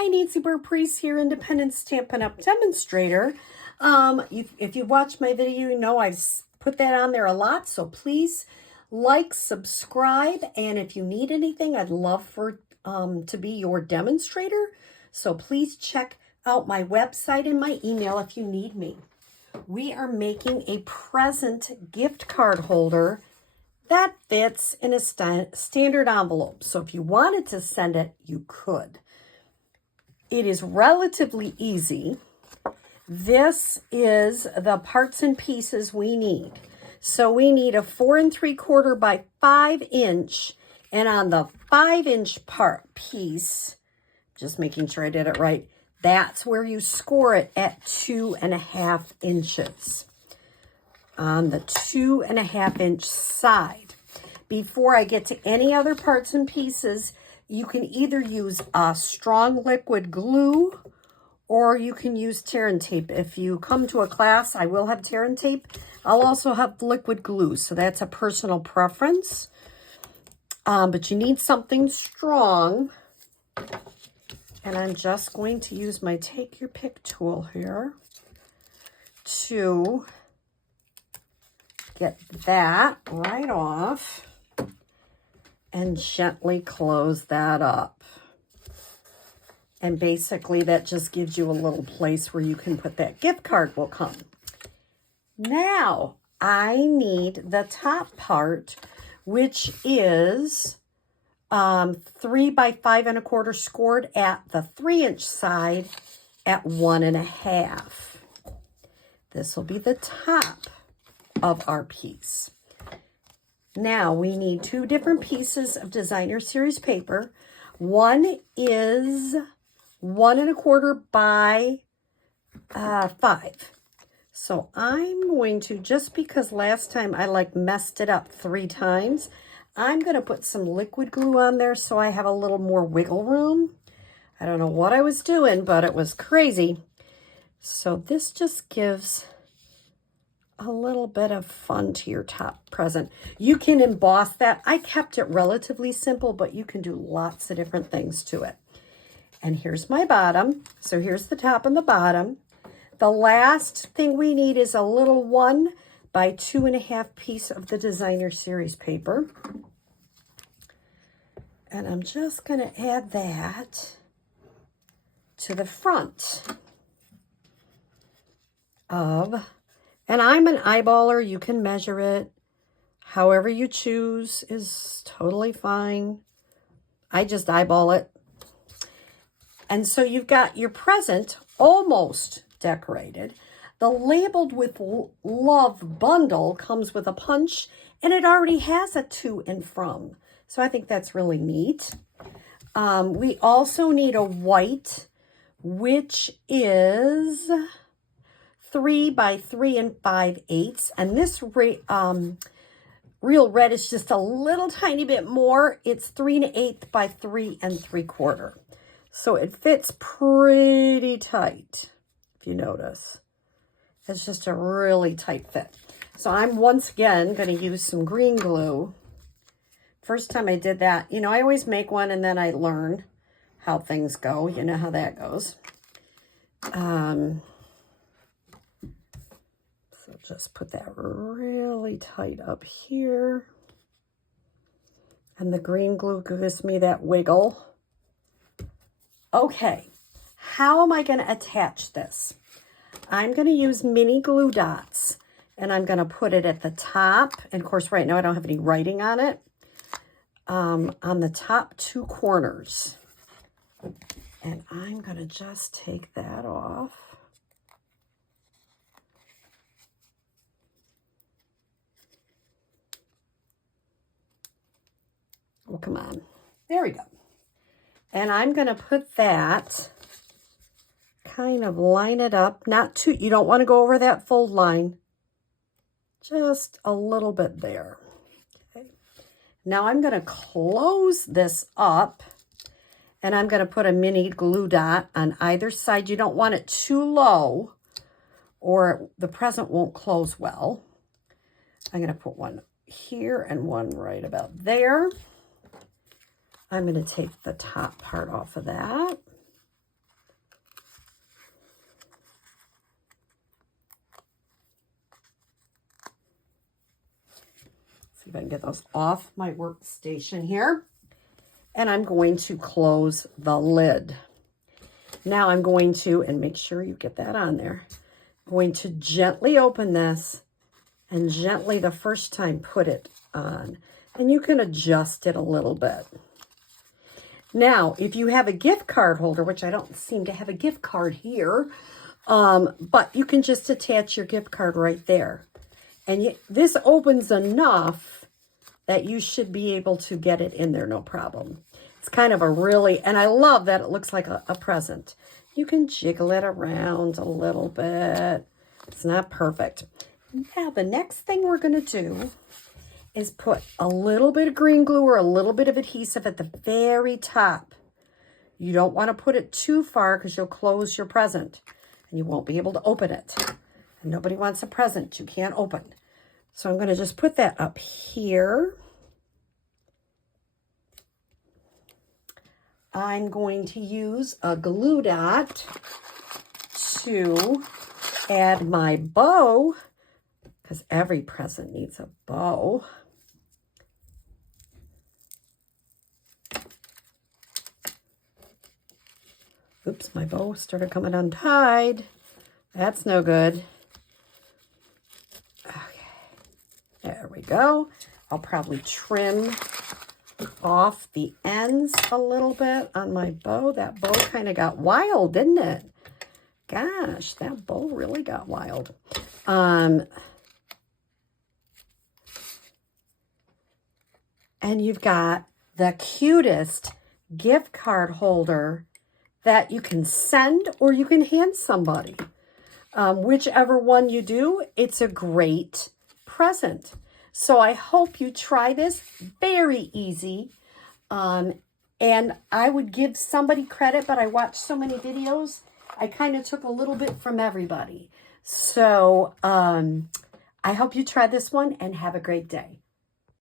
Hi, Nancy Burt-Preece here, Independent Stampin' Up! Demonstrator. If you watched my video, you know I've put that on there a lot, so please like, subscribe, and if you need anything, I'd love for to be your demonstrator. So please check out my website and my email if you need me. We are making a present gift card holder that fits in a standard envelope. So if you wanted to send it, you could. It is relatively easy. This is the parts and pieces we need. So we need a 4 3/4 by 5 inch. And on the 5-inch part piece, just making sure I did it right, that's where you score it at 2.5 inches. On the 2.5 inch side. Before I get to any other parts and pieces, you can either use a strong liquid glue or you can use tear and tape. If you come to a class, I will have tear and tape. I'll also have liquid glue, so that's a personal preference. But you need something strong. And I'm just going to use my take your pick tool here to get that right off and gently close that up. And basically that just gives you a little place where you can put that gift card will come. Now I need the top part, which is 3 by 5 1/4 scored at the 3-inch side at 1.5. This will be the top of our piece. Now we need 2 different pieces of designer series paper. One is 1 1/4 by 5. So I'm going to, just because last time I messed it up 3 times, I'm going to put some liquid glue on there so I have a little more wiggle room. I don't know what I was doing, but it was crazy. So this just gives a little bit of fun to your top present. You can emboss that. I kept it relatively simple, but you can do lots of different things to it. And here's my bottom. So here's the top and the bottom. The last thing we need is a little 1 by 2.5 piece of the designer series paper. And I'm just going to add that to the front of, and I'm an eyeballer. You can measure it. However you choose is totally fine. I just eyeball it. And so you've got your present almost decorated. The labeled with love bundle comes with a punch, and it already has a to and from. So I think that's really neat. We also need a white, which is 3 by 3 5/8. And this real red is just a little tiny bit more. It's 3 1/8 by 3 3/4. So it fits pretty tight, if you notice. It's just a really tight fit. So I'm once again going to use some green glue. First time I did that, you know, I always make one and then I learn how things go. You know how that goes. So just put that really tight up here. And the green glue gives me that wiggle. Okay, how am I going to attach this? I'm going to use mini glue dots, and I'm going to put it at the top. And of course, right now I don't have any writing on it. On the top 2 corners. And I'm going to just take that off. Oh, come on. There we go. And I'm going to put that, kind of line it up. Not too, you don't want to go over that fold line. Just a little bit there. Okay. Now I'm going to close this up. And I'm going to put a mini glue dot on either side. You don't want it too low or the present won't close well. I'm going to put one here and one right about there. I'm going to take the top part off of that. see if I can get those off my workstation here. And I'm going to close the lid. Now I'm going to, and make sure you get that on there, I'm going to gently open this and gently the first time put it on. And you can adjust it a little bit. Now, if you have a gift card holder, which I don't seem to have a gift card here, but you can just attach your gift card right there. And this opens enough that you should be able to get it in there, no problem. It's kind of a really, and I love that it looks like a present. You can jiggle it around a little bit. It's not perfect. Now, the next thing we're going to do is put a little bit of green glue or a little bit of adhesive at the very top. You don't want to put it too far because you'll close your present and you won't be able to open it. And nobody wants a present you can't open. So I'm going to just put that up here. I'm going to use a glue dot to add my bow, because every present needs a bow. Oops, my bow started coming untied. That's no good. Okay, there we go. I'll probably trim off the ends a little bit on my bow. That bow kind of got wild, didn't it? Gosh, that bow really got wild. And you've got the cutest gift card holder that you can send or you can hand somebody. Whichever one you do, it's a great present. So I hope you try this. Very easy. And I would give somebody credit, but I watched so many videos, I kind of took a little bit from everybody. So I hope you try this one and have a great day.